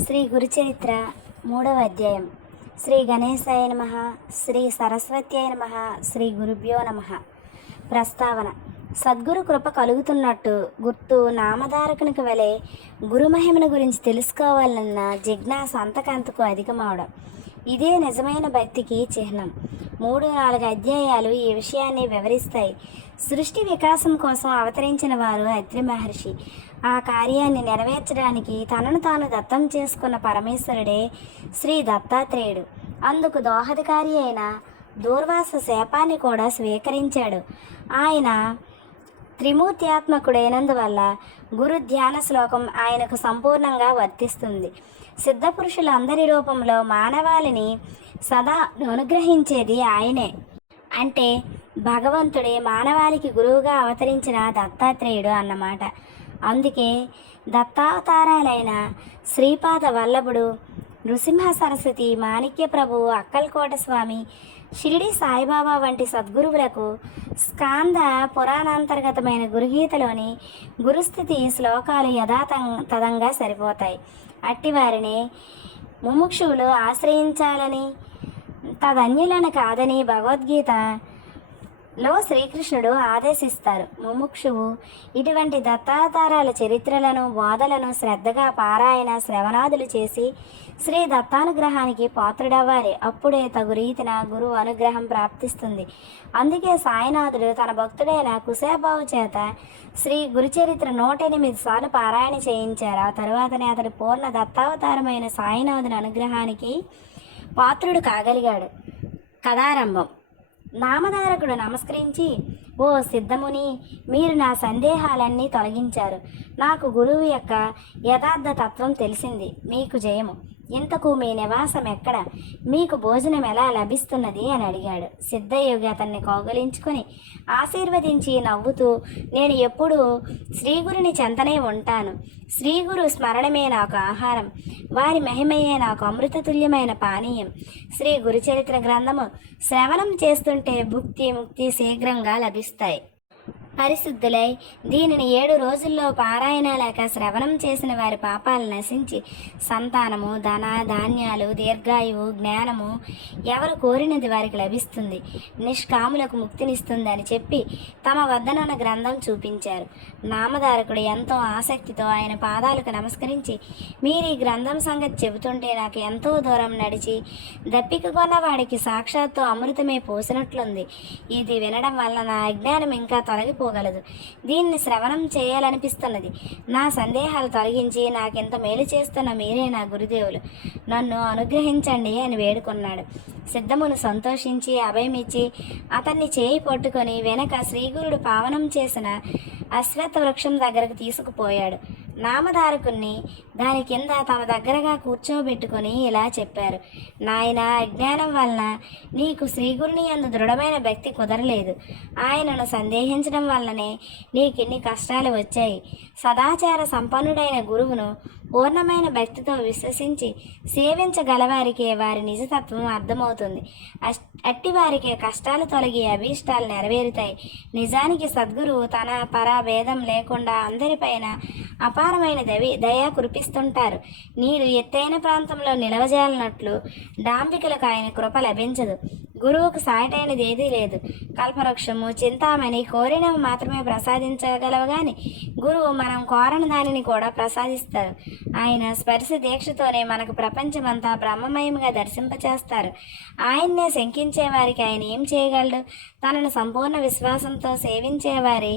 శ్రీ గురుచరిత్ర 3వ అధ్యాయం. శ్రీ గణేశాయ నమః. శ్రీ సరస్వత్యాయ నమః. శ్రీ గురుభ్యో నమః. ప్రస్తావన. సద్గురు కృప కలుగుతున్నట్టు గుర్తు నామధారకునికి వలె గురుమహిమను గురించి తెలుసుకోవాలన్న జిజ్ఞాస అంతకంతకు అధికమవడం ఇదే నిజమైన భక్తికి చిహ్నం. 3-4 అధ్యాయాలు ఈ విషయాన్ని వివరిస్తాయి. సృష్టి వికాసం కోసం అవతరించిన వారు అత్రి మహర్షి. ఆ కార్యాన్ని నెరవేర్చడానికి తనను తాను దత్తం చేసుకున్న పరమేశ్వరుడే శ్రీ దత్తాత్రేయుడు. అందుకు దోహదకారి అయిన దూర్వాస శాపాన్ని కూడా స్వీకరించాడు. ఆయన త్రిమూర్త్యాత్మకుడైనందువల్ల గురు ధ్యాన శ్లోకం ఆయనకు సంపూర్ణంగా వర్తిస్తుంది. సిద్ధపురుషులందరి రూపంలో మానవాళిని సదా అనుగ్రహించేది ఆయనే. అంటే భగవంతుడే మానవాళికి గురువుగా అవతరించిన దత్తాత్రేయుడు అన్నమాట. అందుకే దత్తావతారాలైన శ్రీపాద వల్లభుడు, నృసింహ సరస్వతి, మాణిక్య ప్రభువు, అక్కల్కోట స్వామి, షిరిడి సాయిబాబా వంటి సద్గురువులకు స్కాంద పురాణాంతర్గతమైన గురుగీతలోని గురుస్థితి శ్లోకాలు యథాతథంగా సరిపోతాయి. అట్టివారిని ముముక్షువులు ఆశ్రయించాలని, తదన్యులను కాదని భగవద్గీతలో శ్రీకృష్ణుడు ఆదేశిస్తారు. ముముక్షువు ఇటువంటి దత్తావతారాల చరిత్రలను, బోధలను శ్రద్ధగా పారాయణ శ్రవణాదులు చేసి శ్రీ దత్తానుగ్రహానికి పాత్రుడవ్వాలి. అప్పుడే తగు రీతిన గురువు అనుగ్రహం ప్రాప్తిస్తుంది. అందుకే సాయినాథుడు తన భక్తుడైన కుశాబావు చేత శ్రీ గురుచరిత్ర 108 సార్లు పారాయణ చేయించారు. ఆ తరువాతనే అతడు పూర్ణ దత్తావతారమైన సాయినాథుని అనుగ్రహానికి పాత్రుడు కాగలిగాడు. కథారంభం. నామధారకుడు నమస్కరించి, ఓ సిద్ధముని, మీరు నా సందేహాలన్నీ తొలగించారు. నాకు గురువు యొక్క యథార్థ తత్వం తెలిసింది. మీకు జయము. ఇంతకు మీ నివాసం ఎక్కడ? మీకు భోజనం ఎలా లభిస్తున్నది అని అడిగాడు. సిద్ధయోగి అతన్ని కౌగలించుకొని ఆశీర్వదించి నవ్వుతూ, నేను ఎప్పుడూ శ్రీగురుని చెంతనే ఉంటాను. శ్రీగురు స్మరణమే నాకు ఆహారం, వారి మహిమయే నాకు అమృతతుల్యమైన పానీయం. శ్రీ గురుచరిత్ర గ్రంథము శ్రవణం చేస్తుంటే భుక్తి ముక్తి శీఘ్రంగా లభిస్తాయి. పరిశుద్ధులై దీనిని 7 రోజుల్లో పారాయణ లేక శ్రవణం చేసిన వారి పాపాలు నశించి సంతానము, ధన ధాన్యాలు, దీర్ఘాయువు, జ్ఞానము ఎవరు కోరినది వారికి లభిస్తుంది. నిష్కాములకు ముక్తినిస్తుంది అని చెప్పి తమ వద్దనున్న గ్రంథం చూపించారు. నామధారకుడు ఎంతో ఆసక్తితో ఆయన పాదాలకు నమస్కరించి, మీరు ఈ గ్రంథం సంగతి చెబుతుంటే నాకు ఎంతో దూరం నడిచి దప్పిక కొన్న వాడికి సాక్షాత్తు అమృతమే పోసినట్లుంది. ఇది వినడం వల్ల నా అజ్ఞానం ఇంకా తొలగిపోగలదు. దీన్ని శ్రవణం చేయాలనిపిస్తున్నది. నా సందేహాలు తొలగించి నాకెంత మేలు చేస్తున్న మీరే నా గురుదేవులు. నన్ను అనుగ్రహించండి అని వేడుకున్నాడు. సిద్ధమును సంతోషించి అభయమిచ్చి అతన్ని చేయి పట్టుకొని వెనక శ్రీగురుడు పావనం చేసిన అశ్వత్థ వృక్షం దగ్గరకు తీసుకుపోయాడు. నామధారకుణ్ణి దాని కింద తమ దగ్గరగా కూర్చోబెట్టుకొని ఇలా చెప్పారు, నాయన, అజ్ఞానం వలన నీకు శ్రీగురుని యందు దృఢమైన భక్తి కుదరలేదు. ఆయనను సందేహించడం వల్లనే నీకిన్ని కష్టాలు వచ్చాయి. సదాచార సంపన్నుడైన గురువును పూర్ణమైన భక్తితో విశ్వసించి సేవించగలవారికే వారి నిజతత్వం అర్థమవుతుంది. అట్టి వారికే కష్టాలు తొలగి అభీష్టాలు నెరవేరుతాయి. నిజానికి సద్గురువు తన పరాభేదం లేకుండా అందరిపైన అపారమైన దయ కురిపిస్తుంటారు. నీరు ఎత్తైన ప్రాంతంలో నిలవజాలనట్లు డాంబికులకు ఆయన కృప లభించదు. గురువుకు సాటైనది ఏదీ లేదు. కల్పవృక్షము, చింతామణి కోరినవి మాత్రమే ప్రసాదించగలవు గాని గురువు మనం కోరని దానిని కూడా ప్రసాదిస్తారు. ఆయన స్పర్శ దీక్షతోనే మనకు ప్రపంచమంతా బ్రహ్మమయంగా దర్శింపచేస్తారు. ఆయన్నే శంకించే వారికి ఆయన ఏం చేయగలడు? తనను సంపూర్ణ విశ్వాసంతో సేవించేవారి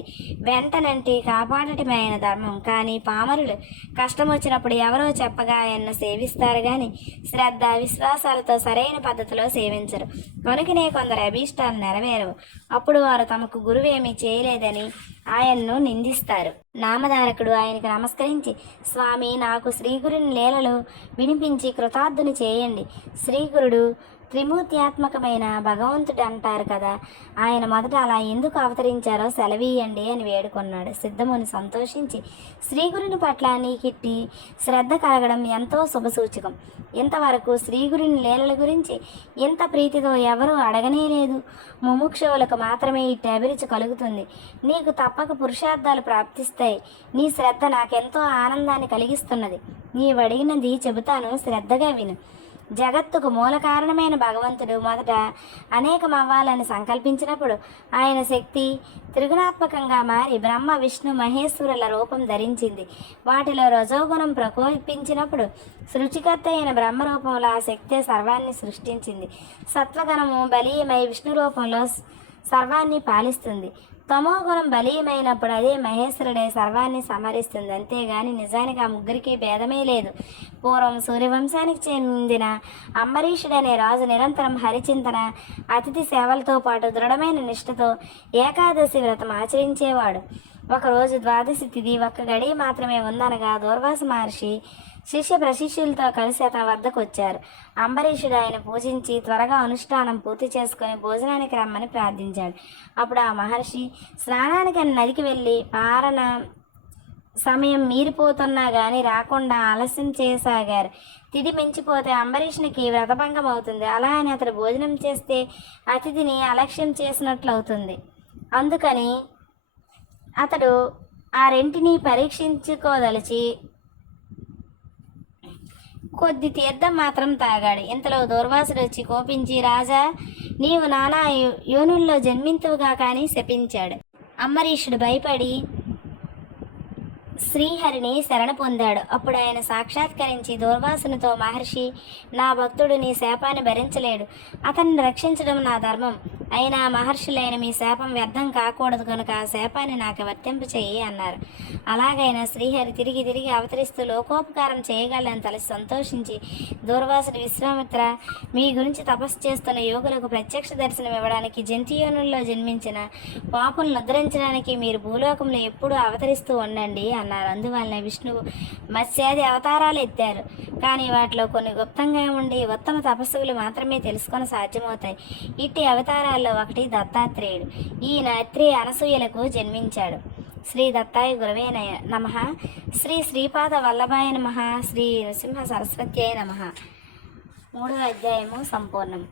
వెంటనంటి కాపాడటమే ఆయన ధర్మం. కానీ పామరులు కష్టం వచ్చినప్పుడు ఎవరో చెప్పగా ఆయన్ను సేవిస్తారు గాని శ్రద్ధ విశ్వాసాలతో సరైన పద్ధతిలో సేవించరు. కనుకనే కొందరు అభీష్టాలు నెరవేరవు. అప్పుడు వారు తమకు గురువేమీ చేయలేదని ఆయన్ను నిందిస్తారు. నామధారకుడు ఆయనకు నమస్కరించి, స్వామి, నాకు శ్రీగురుని లీలలు వినిపించి కృతార్థుని చేయండి. శ్రీగురుడు త్రిమూర్త్యాత్మకమైన భగవంతుడు అంటారు కదా, ఆయన మొదట అలా ఎందుకు అవతరించారో సెలవీయండి అని వేడుకొన్నాడు. సిద్ధముని సంతోషించి శ్రీగురుని పట్ల నీకిట్టి శ్రద్ధ కలగడం ఎంతో శుభసూచకం. ఇంతవరకు శ్రీగురుని లీలల గురించి ఇంత ప్రీతితో ఎవరూ అడగనే లేదు. ముముక్షువులకు మాత్రమే ఇట్టి అభిరుచి కలుగుతుంది. నీకు తప్పక పురుషార్థాలు ప్రాప్తిస్తాయి. నీ శ్రద్ధ నాకెంతో ఆనందాన్ని కలిగిస్తున్నది. నీవడిగినది చెబుతాను, శ్రద్ధగా విను. జగత్తుకు మూల కారణమైన భగవంతుడు మొదట అనేకమవ్వాలని సంకల్పించినప్పుడు ఆయన శక్తి త్రిగుణాత్మకంగా మారి బ్రహ్మ విష్ణు మహేశ్వరుల రూపం ధరించింది. వాటిలో రజోగుణం ప్రకోపించినప్పుడు సృష్టికర్త అయిన బ్రహ్మరూపంలో ఆ శక్తే సర్వాన్ని సృష్టించింది. సత్వగుణము బలీయమై విష్ణు రూపంలో సర్వాన్ని పాలిస్తుంది. తమోగుణం బలీయమైనప్పుడు అదే మహేశ్వరుడే సర్వాన్ని సమరిస్తుంది. అంతేగాని నిజానికి ఆ ముగ్గురికి భేదమే లేదు. పూర్వం సూర్యవంశానికి చెందిన అంబరీషుడనే రాజు నిరంతరం హరిచింతన అతిథి సేవలతో పాటు దృఢమైన నిష్ఠతో ఏకాదశి వ్రతం ఆచరించేవాడు. ఒకరోజు ద్వాదశి తిథి ఒక్క గడియ మాత్రమే ఉందనగా దూర్వాస మహర్షి శిష్య ప్రశిష్యులతో కలిసి అతని వద్దకు వచ్చారు. అంబరీషుడు ఆయన పూజించి త్వరగా అనుష్ఠానం పూర్తి చేసుకుని భోజనానికి రమ్మని ప్రార్థించాడు. అప్పుడు ఆ మహర్షి స్నానానికి నదికి వెళ్ళి పారణ సమయం మీరిపోతున్నా కానీ రాకుండా ఆలస్యం చేయసాగారు. తిథి మించిపోతే అంబరీషునికి వ్రతభంగం అవుతుంది. అలా అని అతడు భోజనం చేస్తే అతిథిని అలక్ష్యం చేసినట్లు అవుతుంది. అందుకని అతడు ఆ రెంటిని పరీక్షించుకోదలిచి కొద్ది తీర్థం మాత్రం తాగాడు. ఇంతలో దూర్వాసుడు వచ్చి కోపించి, రాజా, నీవు నానా యోనుల్లో జన్మింతువుగా కానీ శపించాడు. అంబరీషుడు భయపడి శ్రీహరిని శరణ పొందాడు. అప్పుడు ఆయన సాక్షాత్కరించి దూర్వాసునితో, మహర్షి, నా భక్తుడు నీ శాపాన్ని భరించలేడు. అతన్ని రక్షించడం నా ధర్మం. అయినా మహర్షులైన మీ శాపం వ్యర్థం కాకూడదు కనుక ఆ శాపాన్ని నాకు వర్తింపచేయి అన్నారు. అలాగైనా శ్రీహరి తిరిగి తిరిగి అవతరిస్తూ లోకోపకారం చేయగలని తలసి సంతోషించి, దూర్వాసుడు, విశ్వామిత్ర, మీ గురించి తపస్సు చేస్తున్న యోగులకు ప్రత్యక్ష దర్శనం ఇవ్వడానికి జంతుయోనుల్లో జన్మించిన పాపులను ఉద్ధరించడానికి మీరు భూలోకంలో ఎప్పుడూ అవతరిస్తూ ఉండండి అన్నారు. అందువలన విష్ణువు మత్స్యాది అవతారాలు ఎత్తారు. కానీ వాటిలో కొన్ని గుప్తంగా ఉండి ఉత్తమ తపస్సులు మాత్రమే తెలుసుకొని సాధ్యమవుతాయి. ఇట్టి అవతారాల్లో ఒకటి దత్తాత్రేయుడు. ఈయన అత్రి అనసూయలకు జన్మించాడు. శ్రీ దత్తాయ గురవే నమః. శ్రీ శ్రీపాద వల్లభాయ నమః. శ్రీ నృసింహ సరస్వత్యాయ నమః. 3వ అధ్యాయము సంపూర్ణం.